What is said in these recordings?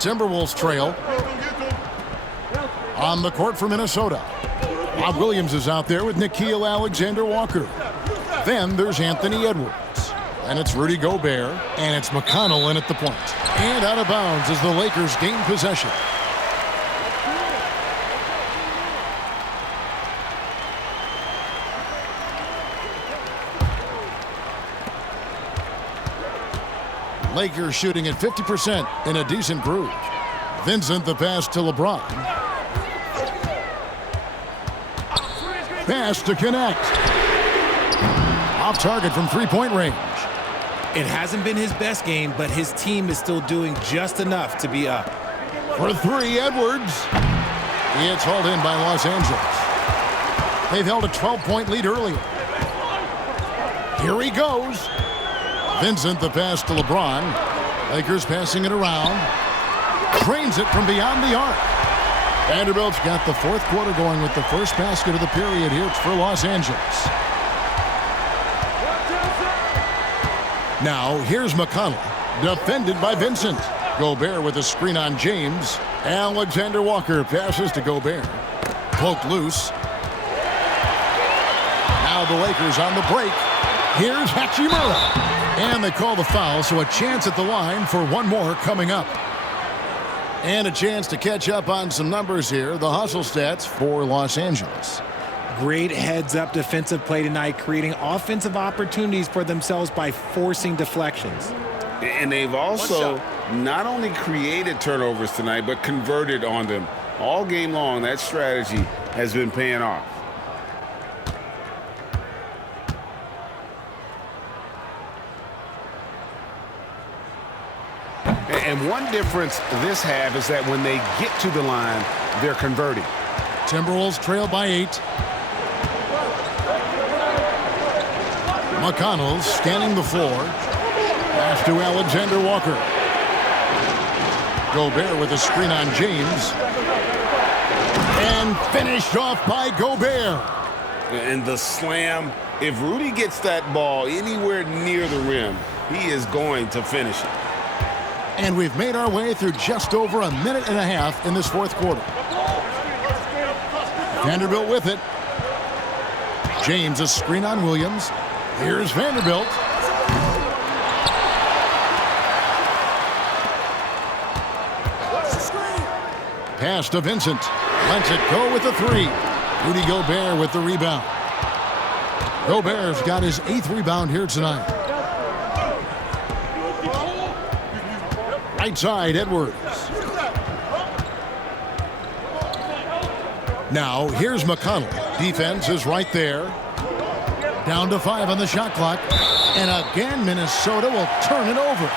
Timberwolves trail. On the court for Minnesota, Bob Williams is out there with Nickeil Alexander-Walker. Then there's Anthony Edwards. And it's Rudy Gobert. And it's McConnell in at the point. And out of bounds as the Lakers gain possession. Lakers shooting at 50% in a decent groove. Vincent the pass to LeBron. Pass to connect. Off target from three-point range. It hasn't been his best game, but his team is still doing just enough to be up. For three, Edwards. It's hauled in by Los Angeles. They've held a 12-point lead earlier. Here he goes. Vincent the pass to LeBron. Lakers passing it around. Drains it from beyond the arc. Vanderbilt's got the fourth quarter going with the first basket of the period here for Los Angeles. Now, here's McConnell, defended by Vincent. Gobert with a screen on James. Alexander-Walker passes to Gobert. Poked loose. Now the Lakers on the break. Here's Hachimura. And they call the foul, so a chance at the line for one more coming up. And a chance to catch up on some numbers here. The hustle stats for Los Angeles. Great heads-up defensive play tonight, creating offensive opportunities for themselves by forcing deflections. And they've also not only created turnovers tonight, but converted on them. All game long, that strategy has been paying off. And one difference this half is that when they get to the line, they're converting. Timberwolves trail by 8. McConnell scanning the floor. Pass to Alexander-Walker. Gobert with a screen on James. And finished off by Gobert. And the slam. If Rudy gets that ball anywhere near the rim, he is going to finish it. And we've made our way through just over a minute and a half in this fourth quarter. Vanderbilt with it. James a screen on Williams. Here's Vanderbilt. Pass to Vincent. Lets it go with the three. Rudy Gobert with the rebound. Gobert's got his 8th rebound here tonight. Right side, Edwards. Now, here's McConnell. Defense is right there. Down to 5 on the shot clock. And again, Minnesota will turn it over.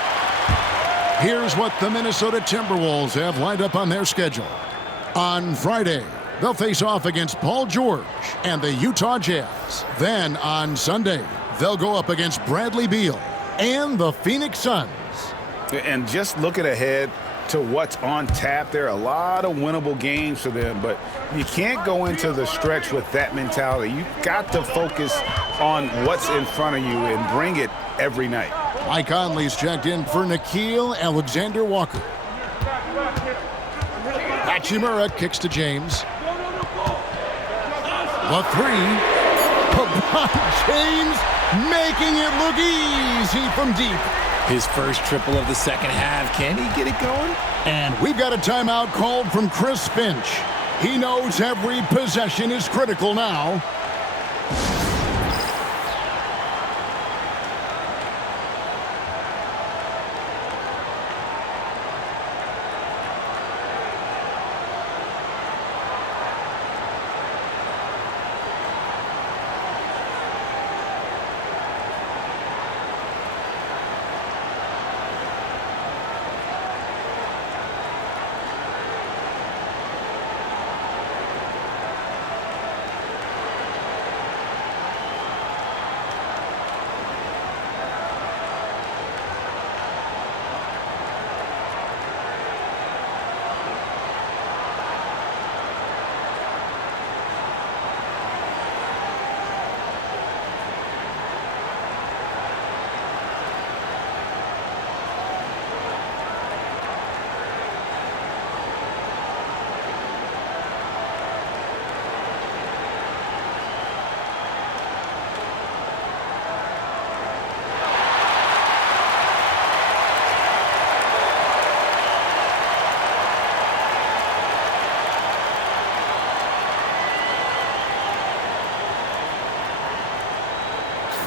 Here's what the Minnesota Timberwolves have lined up on their schedule. On Friday, they'll face off against Paul George and the Utah Jazz. Then on Sunday, they'll go up against Bradley Beal and the Phoenix Suns. And just looking ahead to what's on tap, there are a lot of winnable games for them, but you can't go into the stretch with that mentality. You've got to focus on what's in front of you and bring it every night. Mike Conley's checked in for Nickeil Alexander-Walker. Hachimura kicks to James. The three. LeBron James making it look easy from deep. His first triple of the second half. Can he get it going? And we've got a timeout called from Chris Finch. He knows every possession is critical now.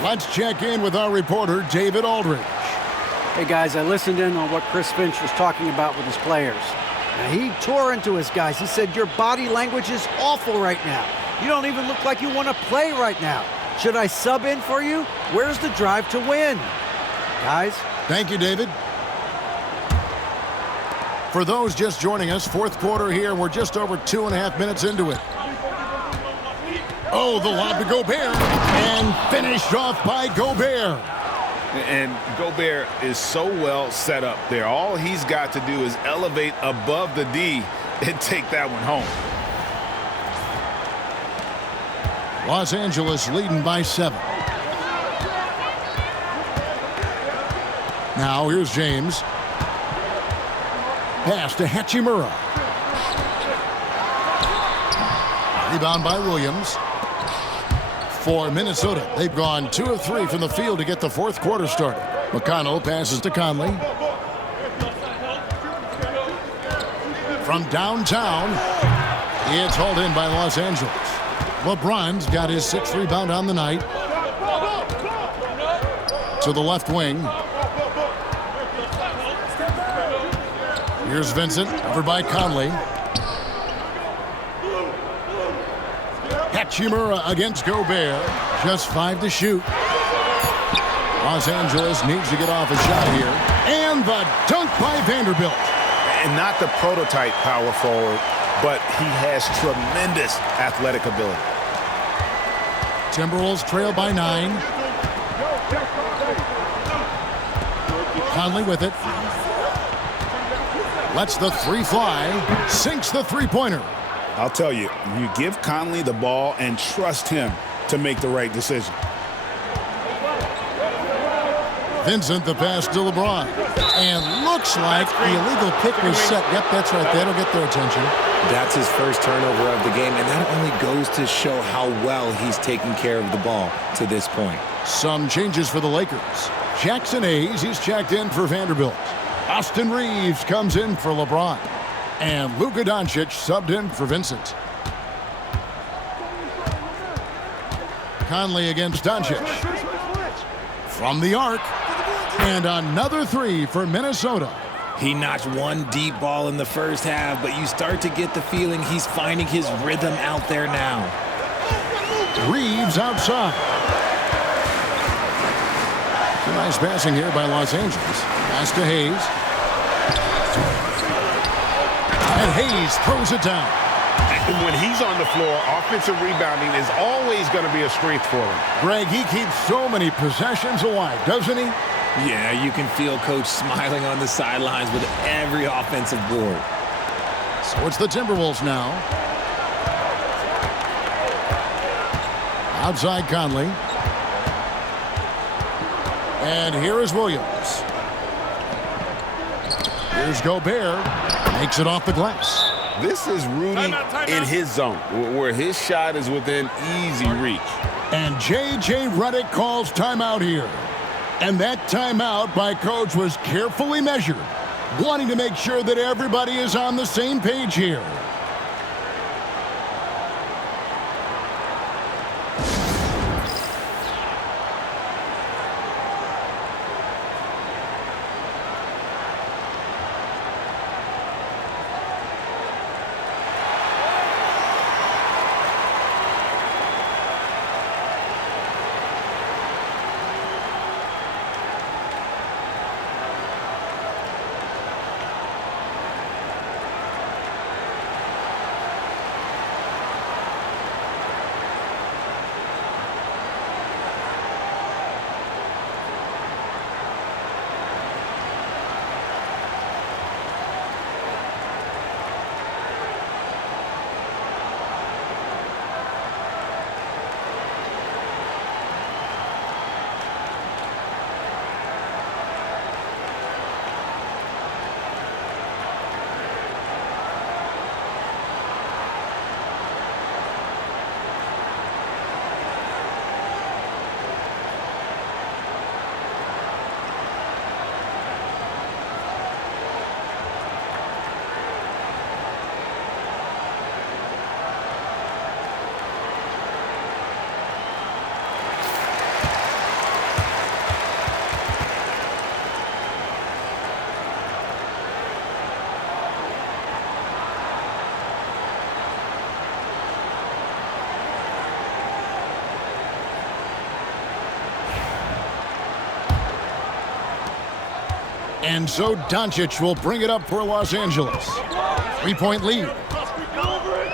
Let's check in with our reporter, David Aldridge. Hey, guys, I listened in on what Chris Finch was talking about with his players. Now, he tore into his guys. He said, your body language is awful right now. You don't even look like you want to play right now. Should I sub in for you? Where's the drive to win? Guys? Thank you, David. For those just joining us, fourth quarter here. We're just over 2.5 minutes into it. Oh, the lob to Gobert. And finished off by Gobert. And Gobert is so well set up there. All he's got to do is elevate above the D and take that one home. Los Angeles leading by 7. Now here's James. Pass to Hachimura. Rebound by Williams. For Minnesota, they've gone 2 of 3 from the field to get the fourth quarter started. McConnell passes to Conley. From downtown, it's hauled in by Los Angeles. LeBron's got his 6th rebound on the night. To the left wing. Here's Vincent, over by Conley. Hachimura against Gobert. Just 5 to shoot. Los Angeles needs to get off a shot here. And the dunk by Vanderbilt. And not the prototype power forward, but he has tremendous athletic ability. Timberwolves trail by 9. Conley with it. Lets the 3 fly. Sinks the three-pointer. I'll tell you, you give Conley the ball and trust him to make the right decision. Vincent, the pass to LeBron. And looks like the illegal pick was set. Yep, that's right. That'll get their attention. That's his first turnover of the game, and that only goes to show how well he's taken care of the ball to this point. Some changes for the Lakers. Jackson Hayes, he's checked in for Vanderbilt. Austin Reeves comes in for LeBron. And Luka Doncic subbed in for Vincent. Conley against Doncic. From the arc. And another 3 for Minnesota. He notched one deep ball in the first half, but you start to get the feeling he's finding his rhythm out there now. Reeves outside. Some nice passing here by Los Angeles. Pass to Hayes. And Hayes throws it down. And when he's on the floor, offensive rebounding is always going to be a strength for him. Greg, he keeps so many possessions alive, doesn't he? Yeah, you can feel Coach smiling on the sidelines with every offensive board. So it's the Timberwolves now. Outside Conley. And here is Williams. Here's Gobert. Makes it off the glass. This is Rudy in his zone, where his shot is within easy reach. And J.J. Redick calls timeout here. And that timeout by Coach was carefully measured, wanting to make sure that everybody is on the same page here. And so Doncic will bring it up for Los Angeles. 3-point lead.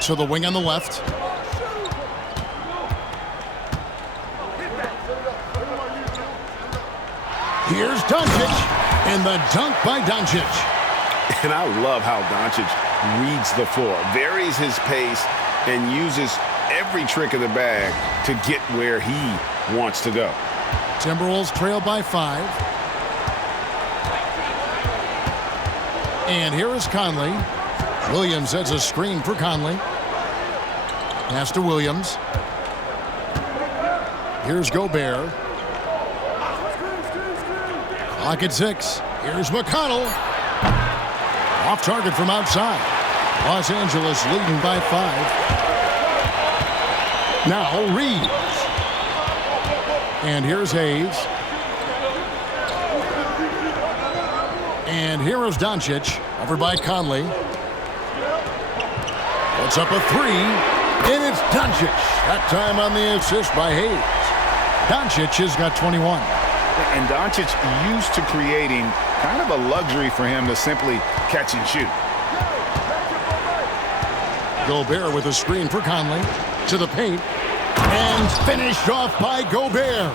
To the wing on the left. Here's Doncic, and the dunk by Doncic. And I love how Doncic reads the floor, varies his pace, and uses every trick of the bag to get where he wants to go. Timberwolves trail by 5. And here is Conley. Williams sets a screen for Conley. Pass to Williams. Here's Gobert. Clock at 6. Here's McConnell. Off target from outside. Los Angeles leading by 5. Now Reeves. And here's Hayes. And here is Doncic. Over by Conley. Puts up a 3. And it's Doncic. That time on the assist by Hayes. Doncic has got 21. And Doncic used to creating kind of a luxury for him to simply catch and shoot. Gobert with a screen for Conley. To the paint. And finished off by Gobert.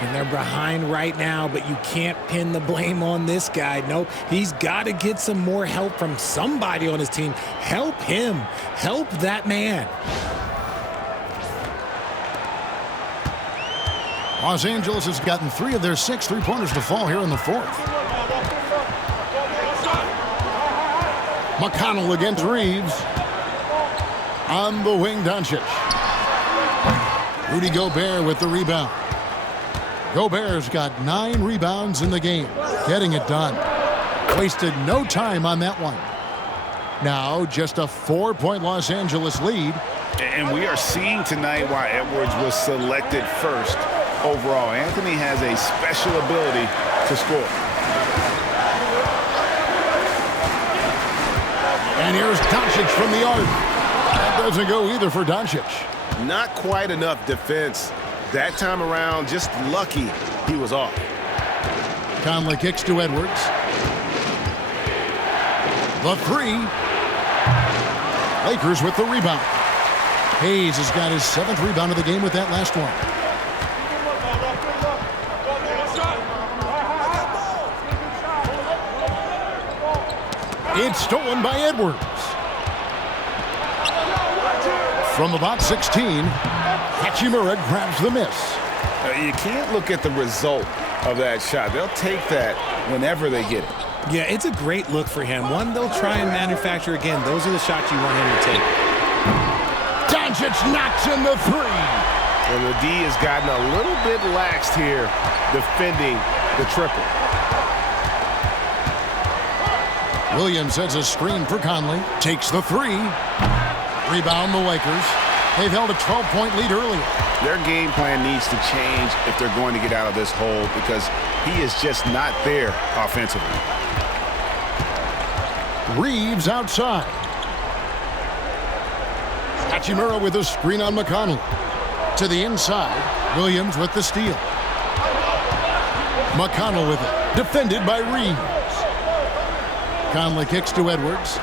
And they're behind right now, but you can't pin the blame on this guy. Nope, he's got to get some more help from somebody on his team. Help him. Help that man. Los Angeles has gotten 3 of their 6 three-pointers to fall here in the 4th. McConnell against Reeves. On the wing, Doncic. Rudy Gobert with the rebound. Gobert's got 9 rebounds in the game. Getting it done. Wasted no time on that one. Now just a 4-point Los Angeles lead. And we are seeing tonight why Edwards was selected first overall. Anthony has a special ability to score. And here's Doncic from the arc. That doesn't go either for Doncic. Not quite enough defense. That time around, just lucky he was off. Conley kicks to Edwards. The 3. Lakers with the rebound. Hayes has got his 7th rebound of the game with that last one. It's stolen by Edwards. From about 16, Hachimura grabs the miss. You can't look at the result of that shot. They'll take that whenever they get it. Yeah, it's a great look for him. One they'll try and manufacture again. Those are the shots you want him to take. Doncic knocks in the 3. And the D has gotten a little bit laxed here defending the triple. Williams has a screen for Conley. Takes the 3. Rebound the Lakers. They've held a 12-point lead earlier. Their game plan needs to change if they're going to get out of this hole because he is just not there offensively. Reeves outside. Hachimura with a screen on McConnell. To the inside. Williams with the steal. McConnell with it. Defended by Reeves. Conley kicks to Edwards.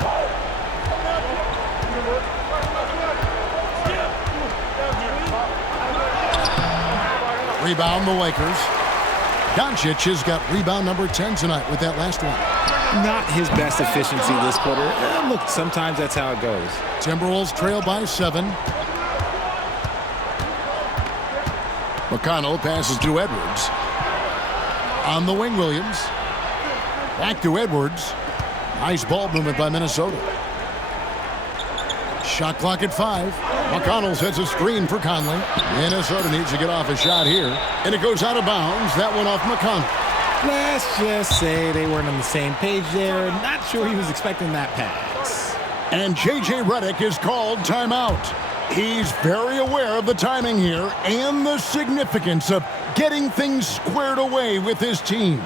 Rebound the Lakers. Doncic has got rebound number 10 tonight with that last one. Not his best efficiency this quarter. Look, sometimes that's how it goes. Timberwolves trail by 7. McConnell passes to Edwards. On the wing, Williams. Back to Edwards. Nice ball movement by Minnesota. Shot clock at 5. McConnell sets a screen for Conley. Minnesota needs to get off a shot here. And it goes out of bounds. That one off McConnell. Let's just say they weren't on the same page there. Not sure he was expecting that pass. And J.J. Redick is called timeout. He's very aware of the timing here and the significance of getting things squared away with his team.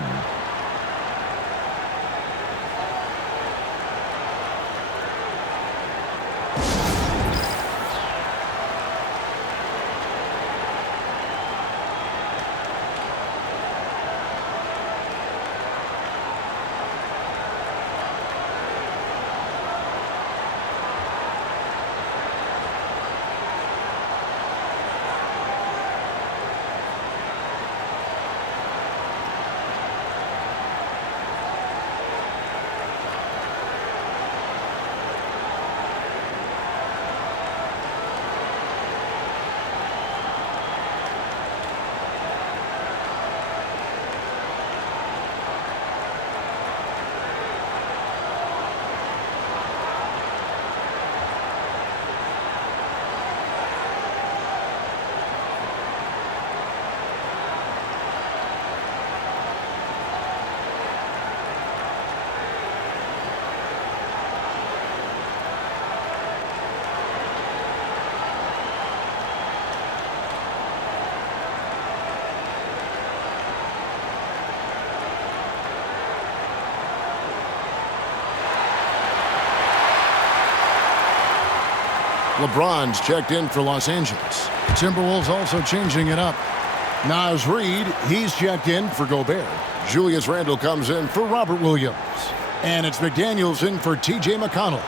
LeBron's checked in for Los Angeles. Timberwolves also changing it up. Naz Reid, he's checked in for Gobert. Julius Randle comes in for Robert Williams. And it's McDaniels in for T.J. McConnell.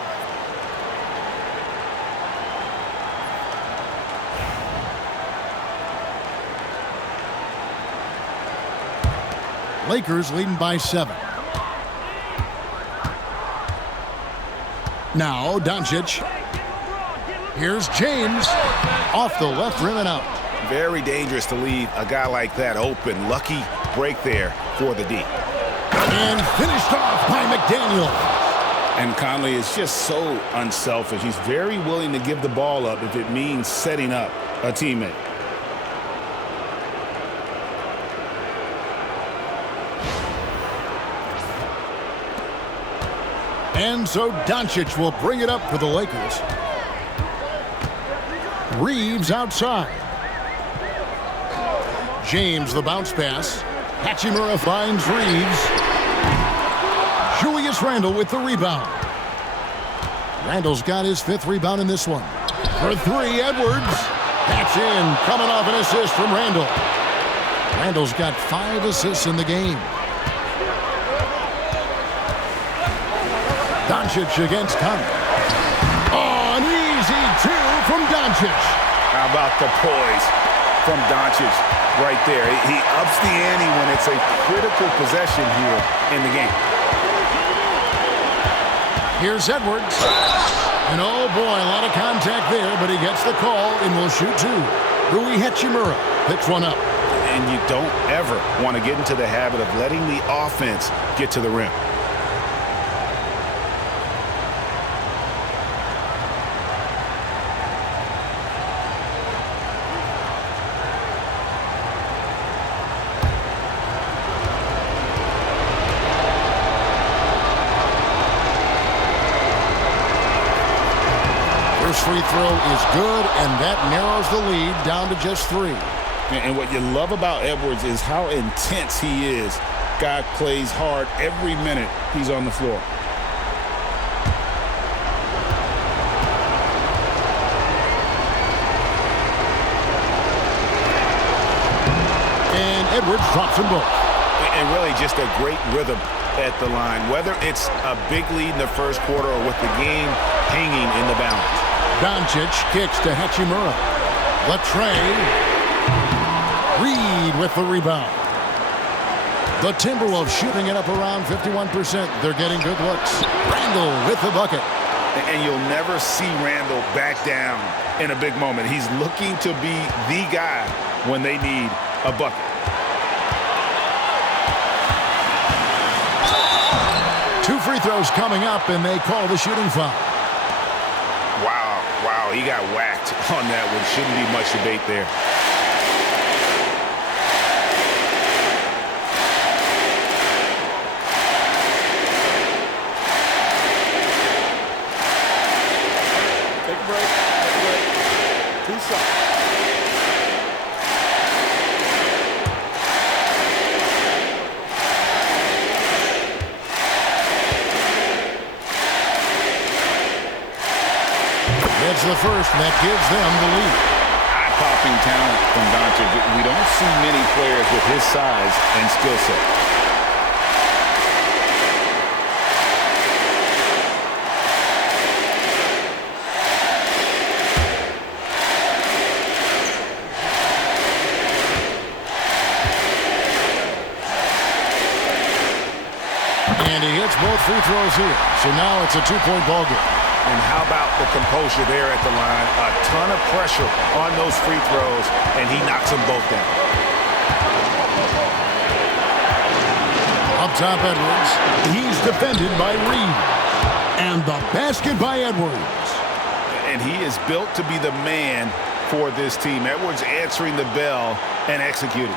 Lakers leading by 7. Now Doncic. Here's James. Off the left rim and out. Very dangerous to leave a guy like that open. Lucky break there for the D. And finished off by McDaniel. And Conley is just so unselfish. He's very willing to give the ball up if it means setting up a teammate. And so Doncic will bring it up for the Lakers. Reeves outside. James the bounce pass. Hachimura finds Reeves. Julius Randle with the rebound. Randle's got his 5th rebound in this one. For 3, Edwards. That's in. Coming off an assist from Randle. Randle's got 5 assists in the game. Doncic against Conley. Oh, an easy 2 from Doncic. How about the poise from Doncic right there? He ups the ante when it's a critical possession here in the game. Here's Edwards. And oh boy, a lot of contact there, but he gets the call and will shoot 2. Rui Hachimura picks one up. And you don't ever want to get into the habit of letting the offense get to the rim. Free throw is good, and that narrows the lead down to just 3. And what you love about Edwards is how intense he is. Guy plays hard every minute he's on the floor. And Edwards drops them both. And really just a great rhythm at the line, whether it's a big lead in the first quarter or with the game hanging in the balance. Doncic kicks to Hachimura. Latrey. Reed with the rebound. The Timberwolves shooting it up around 51%. They're getting good looks. Randle with the bucket. And you'll never see Randle back down in a big moment. He's looking to be the guy when they need a bucket. 2 free throws coming up, and they call the shooting foul. Wow, he got whacked on that one. Shouldn't be much debate there. Take a break. 2 shots. That's the first, and that gives them the lead. Eye-popping talent from Doncic. We don't see many players with his size and skill set. And he hits both free throws here. So now it's a 2-point ball game. And how about the composure there at the line? A ton of pressure on those free throws, and he knocks them both down. Up top, Edwards. He's defended by Reed. And the basket by Edwards. And he is built to be the man for this team. Edwards answering the bell and executing.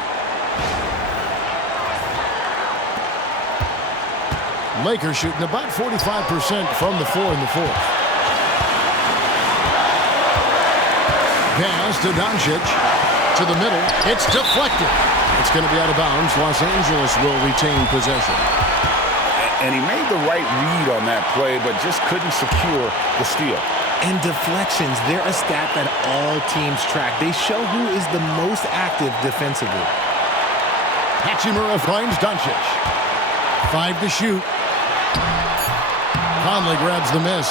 Lakers shooting about 45% from the floor in the 4th. Pass to Doncic. To the middle. It's deflected. It's going to be out of bounds. Los Angeles will retain possession. And he made the right read on that play, but just couldn't secure the steal. And deflections, they're a stat that all teams track. They show who is the most active defensively. Hachimura finds Doncic. 5 to shoot. Conley grabs the miss.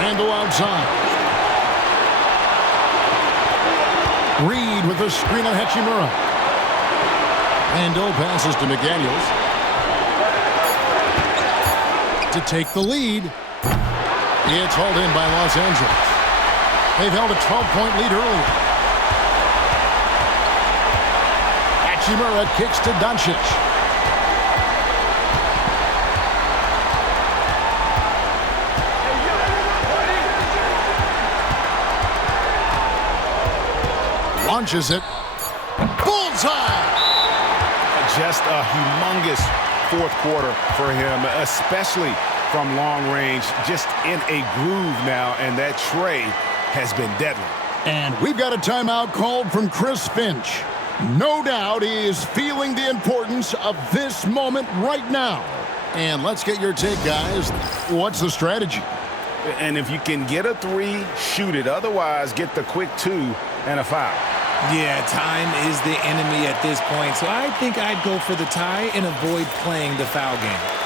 Handle outside. Reed with a screen on Hachimura. Randall passes to McDaniels. To take the lead. It's hauled in by Los Angeles. They've held a 12-point lead earlier. Hachimura kicks to Doncic. Launches it. Bullseye! Just a humongous fourth quarter for him, especially from long range. Just in a groove now, and that tray has been deadly. And we've got a timeout called from Chris Finch. No doubt he is feeling the importance of this moment right now. And let's get your take, guys. What's the strategy? And if you can get a 3, shoot it. Otherwise, get the quick 2 and a foul. Yeah, time is the enemy at this point, so I think I'd go for the tie and avoid playing the foul game.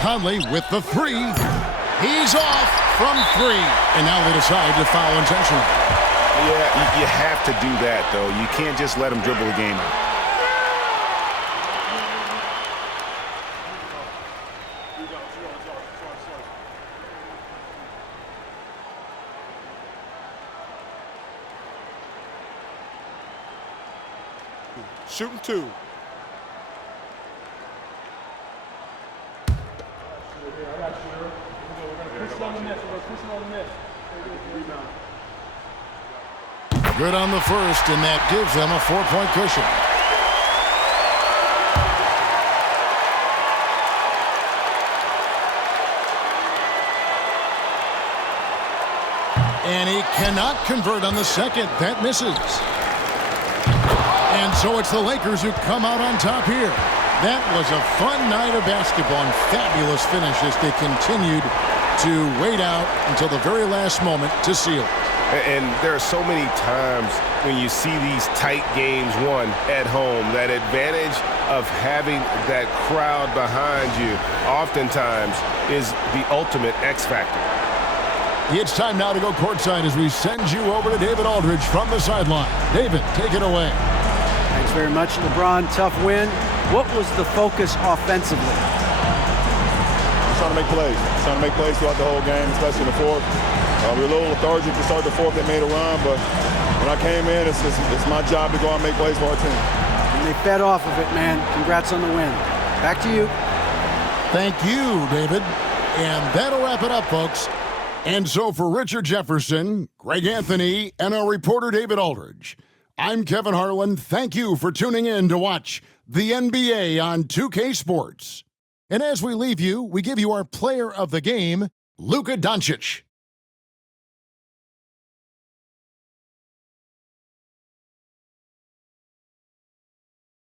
Conley with the 3. He's off from 3. And now they decide to foul intentionally. Yeah, you have to do that, though. You can't just let him dribble the game out. Shooting 2. Good on the first, and that gives them a 4-point cushion. And he cannot convert on the second. That misses. And so it's the Lakers who come out on top here. That was a fun night of basketball and fabulous finish as they continued to wait out until the very last moment to seal it. And there are so many times when you see these tight games won at home, that advantage of having that crowd behind you oftentimes is the ultimate X factor. It's time now to go courtside as we send you over to David Aldridge from the sideline. David, take it away. Thanks very much, LeBron. Tough win. What was the focus offensively? Trying to make plays. Trying to make plays throughout the whole game, especially in the fourth. We were a little lethargic to start the fourth. They made a run, but when I came in, it's my job to go out and make plays for our team. And they fed off of it, man. Congrats on the win. Back to you. Thank you, David. And that'll wrap it up, folks. And so for Richard Jefferson, Greg Anthony, and our reporter David Aldridge, I'm Kevin Harlan. Thank you for tuning in to watch the NBA on 2K Sports. And as we leave you, we give you our player of the game, Luka Doncic.